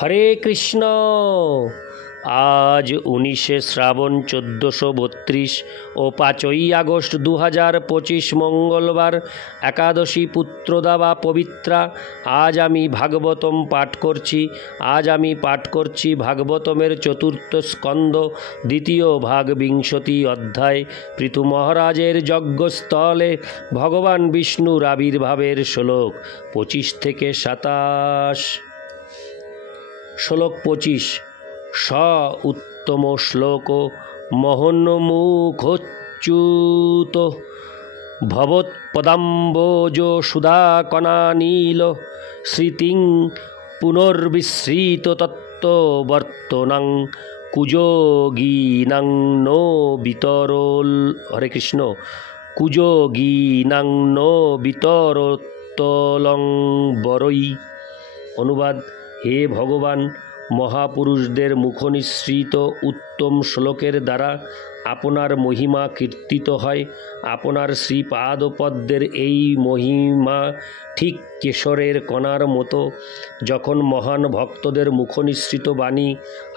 হরে কৃষ্ণ। আজ 19শে শ্রাবণ 1432 ও 5ই আগস্ট 2025 মঙ্গলবার, একাদশী পুত্রদা বা পবিত্রা। আজ আমি ভাগবতম পাঠ করছি ভাগবতমের চতুর্থ স্কন্ধ, দ্বিতীয় ভাগ, 20 অধ্যায়। পৃথু মহারাজের যজ্ঞস্থলে ভগবান বিষ্ণুর আবির্ভাবের শ্লোক 25 থেকে 27। শ্লোক 25। স উত্তম শ্লোক মোহনমুখচ্যুত ভবৎপদাম্বোজ সুধাকণানীল স্মৃতিং পুনর্বিস্মৃত তত্ত্ববর্তনাং কুজগীনাং নো বিতরল। হরে কৃষ্ণ। কুজগীনাং নো বিতরতলং বরই। অনুবাদ: হে ভগবান, মহাপুরুষদের মুখনিসৃত উত্তম শ্লোকের দ্বারা আপনার মহিমা কীর্তিত হয়। আপনার শ্রীপাদপদ্মের এই মহিমা ঠিক কেশরের কণার মতো। যখন মহান ভক্তদের মুখনিসৃত বাণী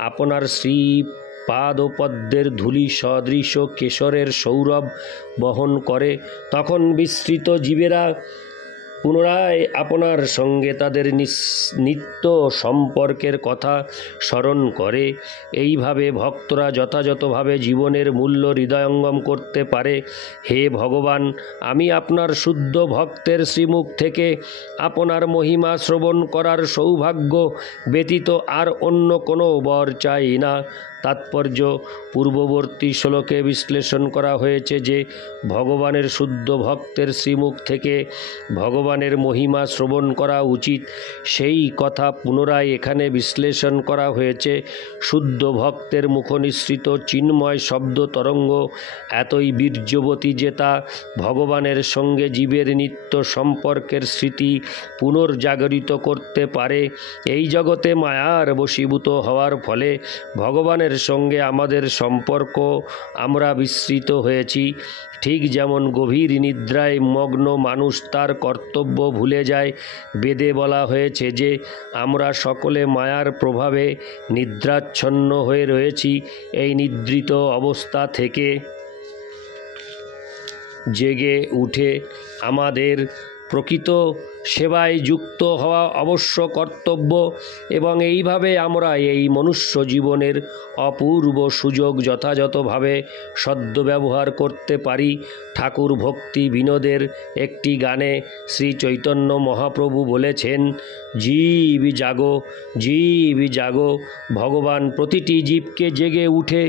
আপনার শ্রীপাদপদ্মের ধূলি সদৃশ কেশরের সৌরভ বহন করে, তখন বিস্মৃত জীবেরা পুনরায় আপনার সঙ্গে তাদের নিত্য সম্পর্কের কথা স্মরণ করে। এইভাবে ভক্তরা যথাযথভাবে জীবনের মূল্য হৃদয়ঙ্গম করতে পারে। হে ভগবান, আমি আপনার শুদ্ধ ভক্তের শ্রীমুখ থেকে আপনার মহিমা শ্রবণ করার সৌভাগ্য ব্যতীত আর অন্য কোনো বর চাই না। তাৎপর্য: পূর্ববর্তী শ্লোকে বিশ্লেষণ করা হয়েছে যে ভগবানের শুদ্ধ ভক্তের শ্রীমুখ থেকে ভগবানের মহিমা শ্রবণ করা উচিত, সেই কথা পুনরায় এখানে বিশ্লেষণ করা হয়েছে। শুদ্ধ ভক্তের মুখনিসৃত চিন্ময় শব্দ তরঙ্গ এতই বীর্যবতী যে তা ভগবানের সঙ্গে জীবের নিত্য সম্পর্কের স্মৃতি পুনর্জাগরিত করতে পারে। এই জগতে মায়ার বশীভূত হওয়ার ফলে ভগবানের সঙ্গে আমাদের সম্পর্ক আমরা বিস্মৃত হয়েছি। ঠিক যেমন গভীর নিদ্রায় মগ্ন মানুষ তার কর্তব্য ভুলে যায়। বেদে বলা হয়েছে যে আমরা সকলে মায়ার প্রভাবে নিদ্রাচ্ছন্ন হয়ে রয়েছি। এই নিদ্রিত অবস্থা থেকে জেগে উঠে আমাদের প্রকৃত সেবায় যুক্ত হওয়া অবশ্য কর্তব্য, এবং এইভাবে আমরা এই মনুষ্য জীবনের অপূর্ব সুযোগ যথাযথভাবে সদ্ব্যবহার করতে পারি। ঠাকুর ভক্তি বিনোদের একটি গানে শ্রী চৈতন্য মহাপ্রভু বলেছেন, জীব জাগো, জীব জাগো। ভগবান প্রতিটি জীবকে জেগে উঠে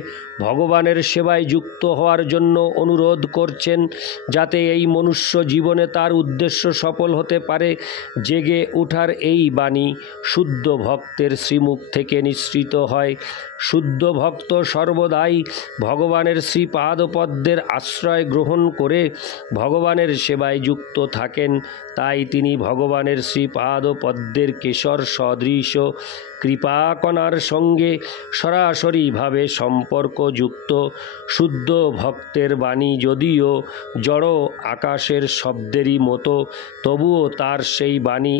ভগবানের সেবায় যুক্ত হওয়ার জন্য অনুরোধ করছেন, যাতে এই মনুষ্য জীবনে তার উদ্দেশ্য সফল হতে পারে। জেগে ওঠার এই বাণী শুদ্ধ ভক্তের শ্রীমুখ থেকে নিঃসৃত হয়। শুদ্ধ ভক্ত সর্বদাই ভগবানের শ্রীপাদপদ্মের আশ্রয় গ্রহণ করে ভগবানের সেবায় যুক্ত থাকেন। তাই তিনি ভগবানের শ্রীপাদপদ্মের কেশর সদৃশ কৃপাকণার সঙ্গে সরাসরিভাবে সম্পর্কযুক্ত। শুদ্ধ ভক্তের বাণী যদিও জড় আকাশের শব্দেরই মতো, তবুও তার সেই বাণী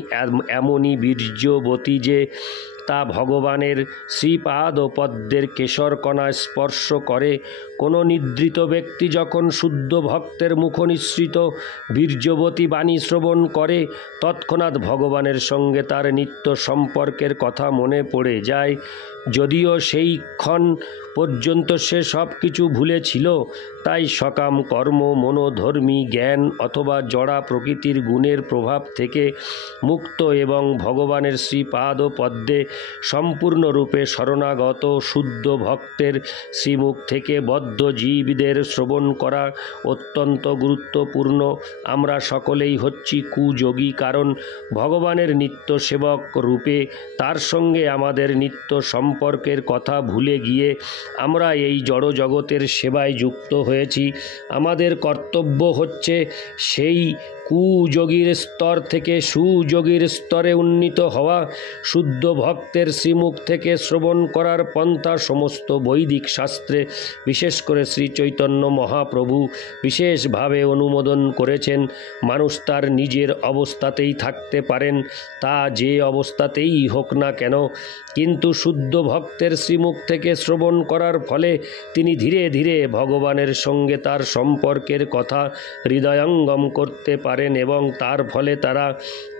এমনই বীর্যবতী যে তা ভগবানের শ্রীপাদপদ্মের কেশরকণা স্পর্শ করে। কোনো নিদ্রিত ব্যক্তি যখন শুদ্ধ ভক্তের মুখনিসৃত বীর্যবতী বাণী শ্রবণ করে, তৎক্ষণাৎ ভগবানের সঙ্গে তার নিত্য সম্পর্কের কথা মনে পড়ে যায়। যদিও সেই ক্ষণ পর্যন্ত সে সব কিছু ভুলেছিল, তাই সকাম কর্ম, মনোধর্মী জ্ঞান অথবা জড়া প্রকৃতির গুণের প্রভাব থেকে মুক্ত এবং ভগবানের শ্রীপাদপদ্মে সম্পূর্ণরূপে শরণাগত শুদ্ধ ভক্তের শ্রীমুখ থেকে বদ্ধ জীবদের শ্রবণ করা অত্যন্ত গুরুত্বপূর্ণ। আমরা সকলেই হচ্ছি কুযোগী, কারণ ভগবানের নিত্য সেবক রূপে তার সঙ্গে আমাদের নিত্য সম্পর্কের কথা ভুলে গিয়ে আমরা এই জড় জগতের সেবায় যুক্ত হয়েছি। আমাদের কর্তব্য হচ্ছে সেই কুযোগীর স্তর থেকে সুযোগীর স্তরে উন্নীত হওয়া, শুদ্ধ ভক্তের শ্রীমুখ থেকে শ্রবণ করার পন্থা সমস্ত বৈদিক শাস্ত্রে বিশেষ করে শ্রী চৈতন্য মহাপ্রভু বিশেষভাবে অনুমোদন করেছেন। মানুষ তার নিজের অবস্থাতেই থাকতে পারেন, তা যে অবস্থাতেই হোক না কেন, কিন্তু শুদ্ধ ভক্তের শ্রীমুখ থেকে শ্রবণ করার ফলে তিনি ধীরে ধীরে ভগবানের সঙ্গে তার সম্পর্কের কথা হৃদয়ঙ্গম করতে পারেন এবং তার ফলে তারা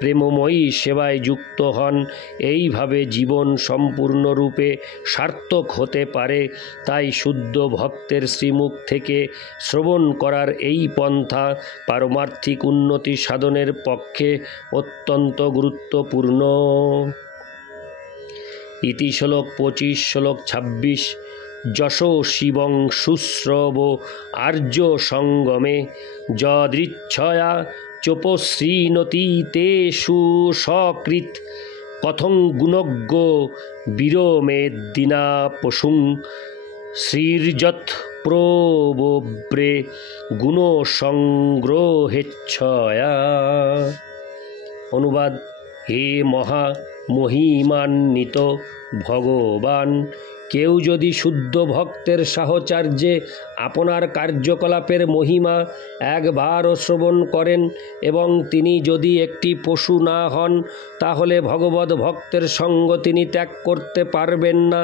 প্রেমময়ী সেবায় যুক্ত হন। এইভাবে জীবন সম্পূর্ণরূপে সার্থক হতে পারে। তাই শুদ্ধ ভক্তের শ্রীমুখ থেকে শ্রবণ করার এই পন্থা পারমার্থিক উন্নতি সাধনের পক্ষে অত্যন্ত গুরুত্বপূর্ণ। ইতি শ্লোক 25 শ্লোক 26 যশো শিবং শুশ্রব আর্য সঙ্গমে যদৃচ্ছয়া চোপশ্রীণতি তেষু সকৃত কথং গুণজ্ঞ বীরমেদ্দিনা পশুং শ্রীর্যৎ প্রবব্রে গুণসংগ্রহেচ্ছয়া। অনুবাদ: হে মহা মহিমান্বিত ভগবান, কেউ যদি শুদ্ধ ভক্তের সাহচর্যে আপনার কার্যকলাপের মহিমা একবারও শ্রবণ করেন এবং তিনি যদি একটি পশু না হন, তাহলে ভগবত ভক্তের সঙ্গ তিনি ত্যাগ করতে পারবেন না,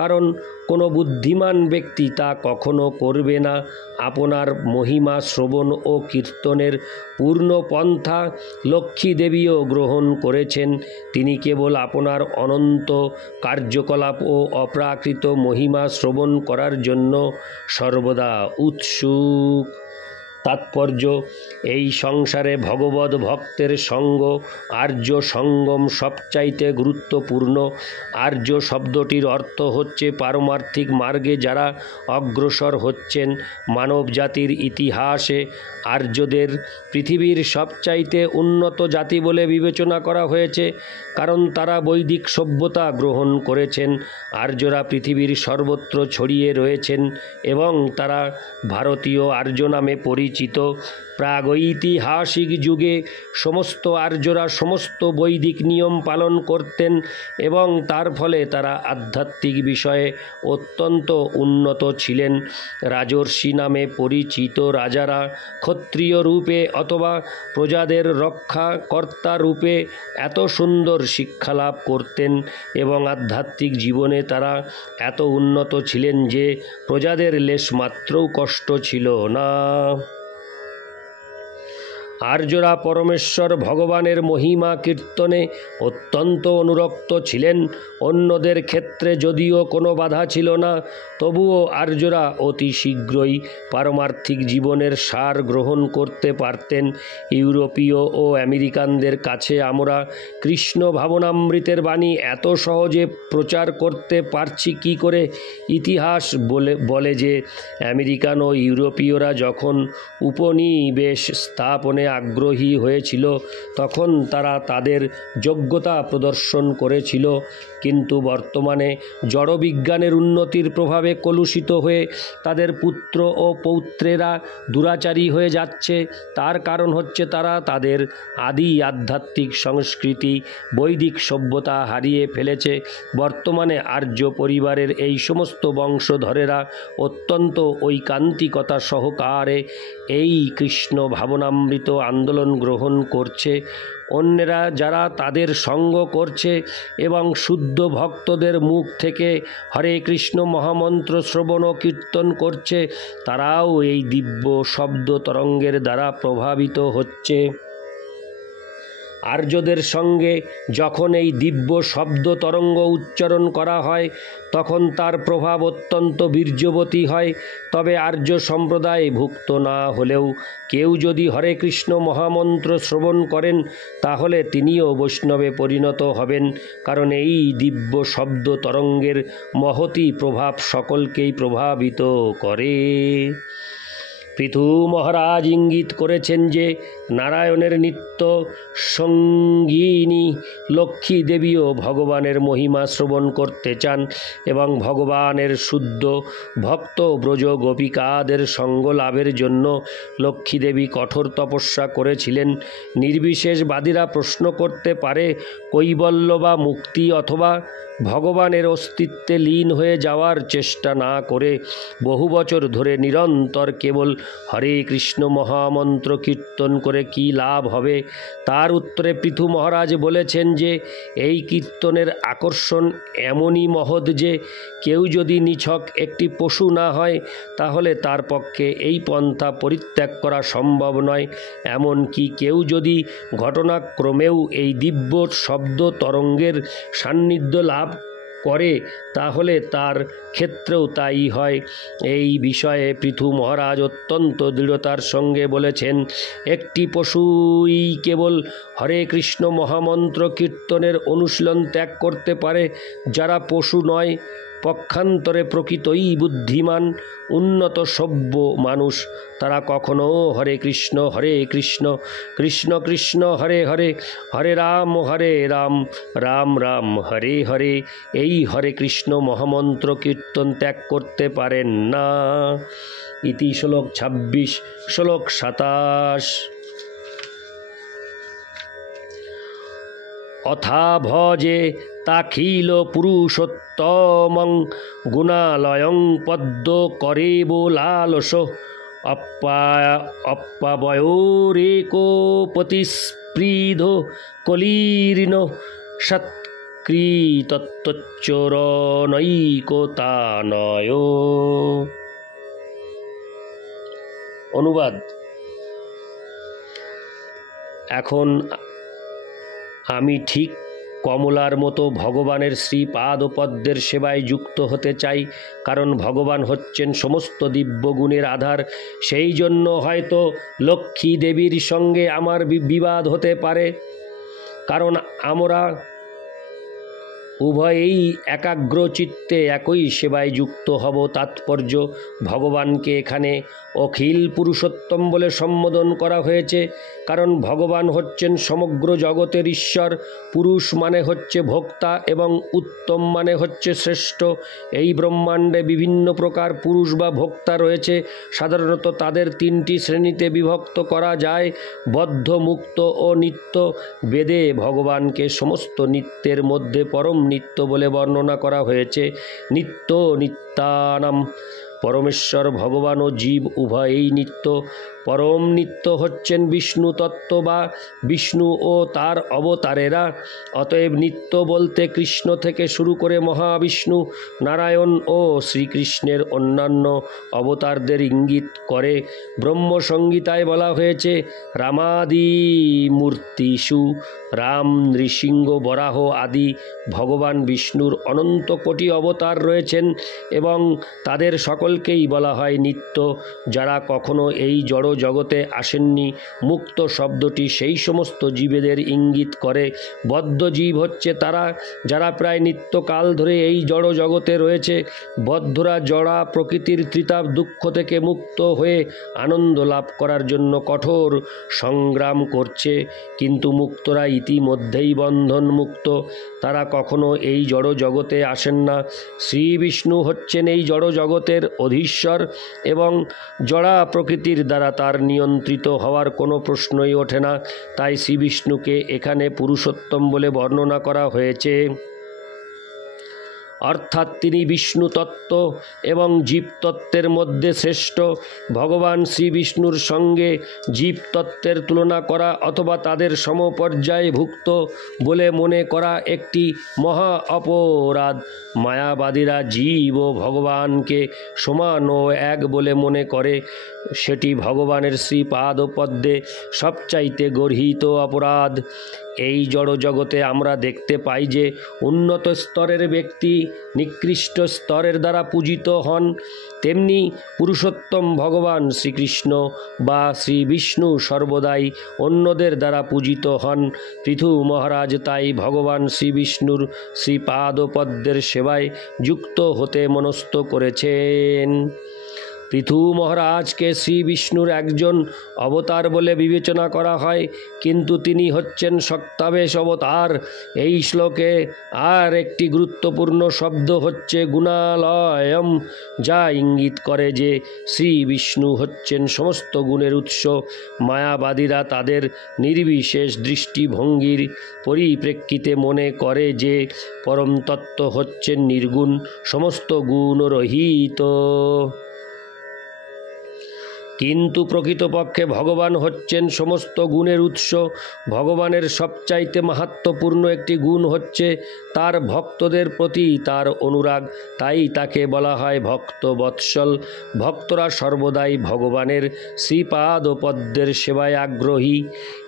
কারণ কোনো বুদ্ধিমান ব্যক্তি তা কখনো করবে না। আপনার মহিমা শ্রবণ ও কীর্তনের পূর্ণ পন্থা লক্ষ্মী দেবীও গ্রহণ করেছেন। তিনি কেবল আপনার অনন্ত কার্যকলাপ ও অপ্রাকৃত মহিমা শ্রবণ করার জন্য সর্বদা উৎসুক। তাৎপর্য: এই সংসারে ভগবত ভক্তের সঙ্গ আর্য সঙ্গম সবচাইতে গুরুত্বপূর্ণ। আর্য শব্দটির অর্থ হচ্ছে পারমার্থিক মার্গে যারা অগ্রসর হচ্ছেন। মানব জাতির ইতিহাসে আর্যদের পৃথিবীর সবচাইতে উন্নত জাতি বলে বিবেচনা করা হয়েছে, কারণ তারা বৈদিক সভ্যতা গ্রহণ করেছেন। আর্যরা পৃথিবীর সর্বত্র ছড়িয়ে রয়েছেন এবং তারা ভারতীয় আর্য নামে পরিচিত। প্রাগৈতিহাসিক যুগে সমস্ত আর্যরা সমস্ত বৈদিক নিয়ম পালন করতেন এবং তার ফলে তারা আধ্যাত্মিক বিষয়ে অত্যন্ত উন্নত ছিলেন। রাজর্ষি নামে পরিচিত রাজারা ক্ষত্রিয় রূপে অথবা প্রজাদের রক্ষাকর্তা রূপে এত সুন্দর শিক্ষালাভ করতেন এবং আধ্যাত্মিক জীবনে তারা এত উন্নত ছিলেন যে প্রজাদের লেশমাত্রও কষ্ট ছিল না। আর্যরা পরমেশ্বর ভগবানের মহিমা কীর্তনে অত্যন্ত অনুরক্ত ছিলেন। অন্যদের ক্ষেত্রে যদিও কোনো বাধা ছিল না, তবুও আর্যরা অতি শীঘ্রই পারমার্থিক জীবনের সার গ্রহণ করতে পারতেন। ইউরোপীয় ও আমেরিকানদের কাছে আমরা কৃষ্ণ ভাবনামৃতের বাণী এত সহজে প্রচার করতে পারছি কী করে? ইতিহাস বলে যে আমেরিকান ও ইউরোপীয়রা যখন উপনিবেশ স্থাপনে আগ্রহী হয়েছিল তখন তারা তাদের যোগ্যতা প্রদর্শন করেছিল, কিন্তু বর্তমানে জড়বিজ্ঞানের উন্নতির প্রভাবে কলুষিত হয়ে তাদের পুত্র ও পৌত্রেরা দুরাচারী হয়ে যাচ্ছে। তার কারণ হচ্ছে তারা তাদের আদি আধ্যাত্মিক সংস্কৃতি বৈদিক সভ্যতা হারিয়ে ফেলেছে। বর্তমানে আর্য পরিবারের এই সমস্ত বংশধরেরা অত্যন্ত ঐকান্তিকতা সহকারে এই কৃষ্ণ ভাবনামৃত আন্দোলন গ্রহণ করছে। অন্যেরা যারা তাদের সঙ্গ করছে এবং শুদ্ধ ভক্তদের মুখ থেকে হরে কৃষ্ণ মহামন্ত্র শ্রবণ ও কীর্তন করছে, তারাও এই দিব্য শব্দ তরঙ্গের দ্বারা প্রভাবিত হচ্ছে। আর্যদের সঙ্গে যখন এই দিব্য শব্দ তরঙ্গ উচ্চারণ করা হয় তখন তার প্রভাব অত্যন্ত বীর্যবতী হয়। তবে আর্য সম্প্রদায় ভুক্ত না হলেও কেউ যদি হরে কৃষ্ণ মহামন্ত্র শ্রবণ করেন তাহলে তিনিও বৈষ্ণবে পরিণত হবেন, কারণ এই দিব্য শব্দ তরঙ্গের মহতী প্রভাব সকলকেই প্রভাবিত করে। পৃথু মহারাজ ইঙ্গিত করেছেন যে নারায়ণের নিত্য সঙ্গিনী লক্ষ্মী দেবীও ভগবানের মহিমা শ্রবণ করতে চান এবং ভগবানের শুদ্ধ ভক্ত ব্রজ গোপিকাদের সঙ্গ লাভের জন্য লক্ষ্মী দেবী কঠোর তপস্যা করেছিলেন। নির্বিশেষবাদীরা প্রশ্ন করতে পারে, কৈবল্য বা মুক্তি অথবা ভগবানের অস্তিত্বে লীন হয়ে যাওয়ার চেষ্টা না করে বহু বছর ধরে নিরন্তর কেবল হরে কৃষ্ণ মহামন্ত্র কীর্তন করে কী লাভ হবে? তার উত্তরে পৃথু মহারাজ বলেছেন যে এই কীর্তনের আকর্ষণ এমনই মহৎ যে কেউ যদি নিছক একটি পশু না হয় তাহলে তার পক্ষে এই পন্থা পরিত্যাগ করা সম্ভব নয়। এমনকি কেউ যদি ঘটনাক্রমেও এই দিব্য শব্দ তরঙ্গের সান্নিধ্য লাভ করে তাহলে তার ক্ষেত্রেও তাই হয়। এই বিষয়ে পৃথু মহারাজ অত্যন্ত দৃঢ়তার সঙ্গে বলেছেন, একটি পশুই কেবল হরে কৃষ্ণ মহামন্ত্র কীর্তনের অনুশীলন ত্যাগ করতে পারে। যারা পশু নয়, পক্ষান্তরে প্রকৃতই বুদ্ধিমান উন্নত সভ্য মানুষ, তারা কখনো হরে কৃষ্ণ কৃষ্ণ কৃষ্ণ হরে হরে, হরে রাম রাম রাম হরে হরে এই হরে কৃষ্ণ মহামন্ত্র কীর্তন ত্যাগ করতে পারেন না। ইতি শ্লোক 26। শ্লোক 27। অথা ভজে তাখিল পুরুষোত্তমং গুণালয়ং পদ্ম করে বোলালস অপ্পাবয়োরেকোপতিস্পৃধ কলীর্ণ সৎকৃতচ্চরণৈকতানয়। অনুবাদ। এখন আমি ঠিক কমলার মতো ভগবানের শ্রীপাদপদ্মের সেবায় যুক্ত হতে চাই, কারণ ভগবান হচ্ছেন সমস্ত দিব্যগুণের আধার। সেই জন্য হয়তো লক্ষ্মী দেবীর সঙ্গে আমার বিবাদ হতে পারে, কারণ আমরা উভয়েই একাগ্র চিত্তে একই সেবায় যুক্ত হব। তাৎপর্য, ভগবানকে এখানে অখিল পুরুষোত্তম বলে সম্বোধন করা হয়েছে, কারণ ভগবান হচ্ছেন সমগ্র জগতের ঈশ্বর। পুরুষ মানে হচ্ছে ভোক্তা এবং উত্তম মানে হচ্ছে শ্রেষ্ঠ। এই ব্রহ্মাণ্ডে বিভিন্ন প্রকার পুরুষ বা ভোক্তা রয়েছে। সাধারণত তাদের তিনটি শ্রেণীতে বিভক্ত করা যায়: বদ্ধ, মুক্ত ও নিত্য। বেদে ভগবানকে সমস্ত নিত্যের মধ্যে পরম নিত্য বলে বর্ণনা করা হয়েছে। নিত্য নিত্যানাম। পরমেশ্বর ভগবান ও জীব উভয়েই নিত্য। পরম নিত্য হচ্ছেন বিষ্ণু তত্ত্ব বা বিষ্ণু ও তার অবতারেরা। অতএব নিত্য বলতে কৃষ্ণ থেকে শুরু করে মহাবিষ্ণু, নারায়ণ ও শ্রীকৃষ্ণের অন্যান্য অবতারদের ইঙ্গিত করে। ব্রহ্মসংহিতায় বলা হয়েছে, রামাদি মূর্তিষু রাম, নৃসিংহ, বরাহ আদি ভগবান বিষ্ণুর অনন্ত কোটি অবতার রয়েছেন এবং তাদের সকলকেই বলা হয় নিত্য, যারা কখনো এই জড় জগতে আসেননি। মুক্ত শব্দটি সেই সমস্ত জীবেদের ইঙ্গিত করে। বদ্ধ জীব হচ্ছে তারা যারা প্রায় নিত্যকাল ধরে এই জড় জগতে রয়েছে। বদ্ধরা জড়া প্রকৃতির ত্রিতাপ দুঃখ থেকে মুক্ত হয়ে আনন্দ লাভ করার জন্য কঠোর সংগ্রাম করছে, কিন্তু মুক্তরা ইতিমধ্যেই বন্ধন মুক্ত। তারা কখনো এই জড় জগতে আসেন না। শ্রী বিষ্ণু হচ্ছেন এই জড় জগতের অধীশ্বর এবং জড়া প্রকৃতির দ্বারা তার নিয়ন্ত্রিত হওয়ার কোনো প্রশ্নই ওঠে না। তাই শ্রী বিষ্ণুকে এখানে পুরুষোত্তম বলে বর্ণনা করা হয়েছে। অর্থাৎ তিনি বিষ্ণু তত্ত্ব এবং জীবতত্ত্বের মধ্যে শ্রেষ্ঠ। ভগবান শ্রী বিষ্ণুর সঙ্গে জীবতত্ত্বের তুলনা করা অথবা তাদের সমপর্যায়ভুক্ত বলে মনে করা একটি মহা অপরাধ। মায়াবাদীরা জীব ও ভগবানকে সমান ও এক বলে মনে করে। সেটি ভগবানের শ্রীপাদপদ্মে সবচাইতে গর্হিত অপরাধ। এই জড় জগতে আমরা দেখতে পাই যে উন্নত স্তরের ব্যক্তি নিকৃষ্ট স্তরের দ্বারা পূজিত হন, তেমনি পুরুষোত্তম ভগবান শ্রীকৃষ্ণ বা শ্রী বিষ্ণু সর্বদাই অন্যদের দ্বারা পূজিত হন। পৃথু মহারাজ তাই ভগবান শ্রী বিষ্ণুর শ্রীপাদপদ্মের সেবায় যুক্ত হতে মনস্থ করেছেন। পৃথু মহারাজকে শ্রী বিষ্ণুর একজন অবতার বলে বিবেচনা করা হয়, কিন্তু তিনি হচ্ছেন শক্তাবেশ অবতার। এই শ্লোকে আর একটি গুরুত্বপূর্ণ শব্দ হচ্ছে গুণালয়ম, যা ইঙ্গিত করে যে শ্রী বিষ্ণু হচ্ছেন সমস্ত গুণের উৎস। মায়াবাদীরা তাদের নির্বিশেষ দৃষ্টিভঙ্গির পরিপ্রেক্ষিতে মনে করে যে পরম তত্ত্ব হচ্ছেন নির্গুণ, সমস্ত গুণরহিত। কিন্তু প্রকৃতপক্ষে ভগবান হচ্ছেন সমস্ত গুণের উৎস। ভগবানের সবচাইতে মাহাত্ম্যপূর্ণ একটি গুণ হচ্ছে তার ভক্তদের প্রতি তার অনুরাগ। তাই তাকে বলা হয় ভক্ত বৎসল। ভক্তরা সর্বদাই ভগবানের শ্রীপাদ ও পদ্মের সেবায় আগ্রহী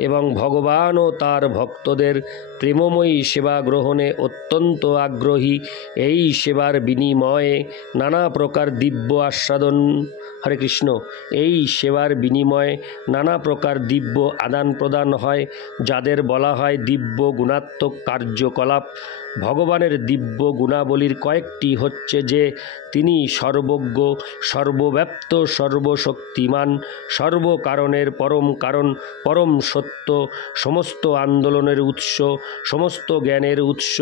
এবং ভগবানও তার ভক্তদের প্রেমময়ী সেবা গ্রহণে অত্যন্ত আগ্রহী। এই সেবার বিনিময়ে নানা প্রকার দিব্য আস্বাদন হরে কৃষ্ণ এই সেবার বিনিময়ে নানা প্রকার দিব্য আদান প্রদান হয়, যাদের বলা হয় দিব্য গুণাত্মক কার্যকলাপ। ভগবানের দিব্য গুণাবলীর কয়েকটি হচ্ছে যে তিনি সর্বজ্ঞ, সর্বব্যাপ্ত, সর্বশক্তিমান, সর্বকারণের পরম কারণ, পরম সত্য, সমস্ত আন্দোলনের উৎস, সমস্ত জ্ঞানের উৎস,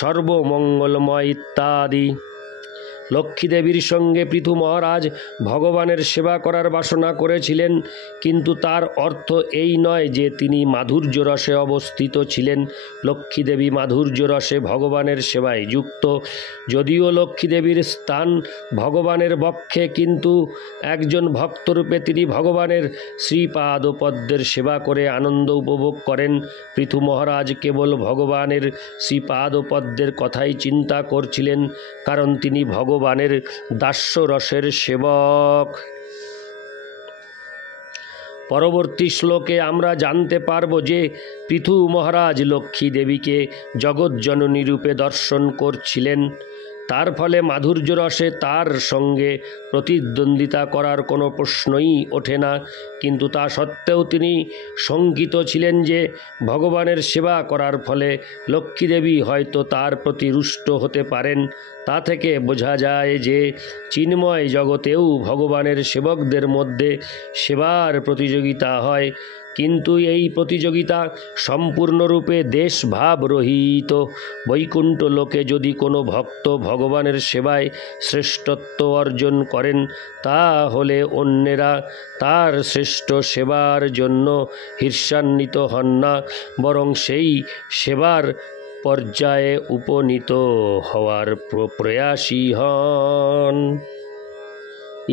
সর্বমঙ্গলময় ইত্যাদি। লক্ষ্মীদেবীর সঙ্গে পৃথু মহারাজ ভগবানের সেবা করার বাসনা করেছিলেন, কিন্তু তার অর্থ এই নয় যে তিনি মাধুর্য রসে অবস্থিত ছিলেন। লক্ষ্মীদেবী মাধুর্য রসে ভগবানের সেবায় যুক্ত। যদিও লক্ষ্মীদেবীর স্থান ভগবানের বক্ষে, কিন্তু একজন ভক্তরূপে তিনি ভগবানের শ্রীপাদ ও পদ্মের সেবা করে আনন্দ উপভোগ করেন। পৃথু মহারাজ কেবল ভগবানের শ্রীপাদ ও পদ্মের কথাই চিন্তা করছিলেন, কারণ তিনি ভগবানের দাস্যরসের সেবক। পরবর্তী শ্লোকে আমরা জানতে পারব যে পৃথু মহারাজ লক্ষ্মী দেবীকে জগৎজননী রূপে দর্শন করছিলেন। তার ফলে মাধুর্য রসে তার সঙ্গে প্রতিদ্বন্দ্বিতা করার কোনো প্রশ্নই ওঠে না। কিন্তু তা সত্ত্বেও তিনি শঙ্কিত ছিলেন যে ভগবানের সেবা করার ফলে লক্ষ্মীদেবী হয়তো তার প্রতি রুষ্ট হতে পারেন। তা থেকে বোঝা যায় যে চিন্ময় জগতেও ভগবানের সেবকদের মধ্যে সেবার প্রতিযোগিতা হয়, কিন্তু এই প্রতিযোগিতা সম্পূর্ণরূপে দেশভাব রহিত। বৈকুণ্ঠ লোকে যদি কোনো ভক্ত ভগবানের সেবায় শ্রেষ্ঠত্ব অর্জন করেন, তাহলে অন্যেরা তার শ্রেষ্ঠ সেবার জন্য ঈর্ষান্বিত হন না, বরং সেই সেবার পর্যায়ে উপনীত হওয়ার প্রয়াসী হন।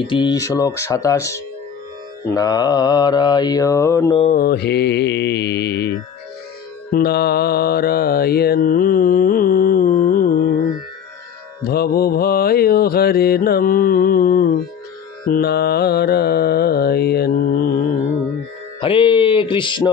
ইতি শ্লোক 27। নারায়ণ হে নারায়ণ ভবভয় হরিণম নারায়ণ। হরে কৃষ্ণ।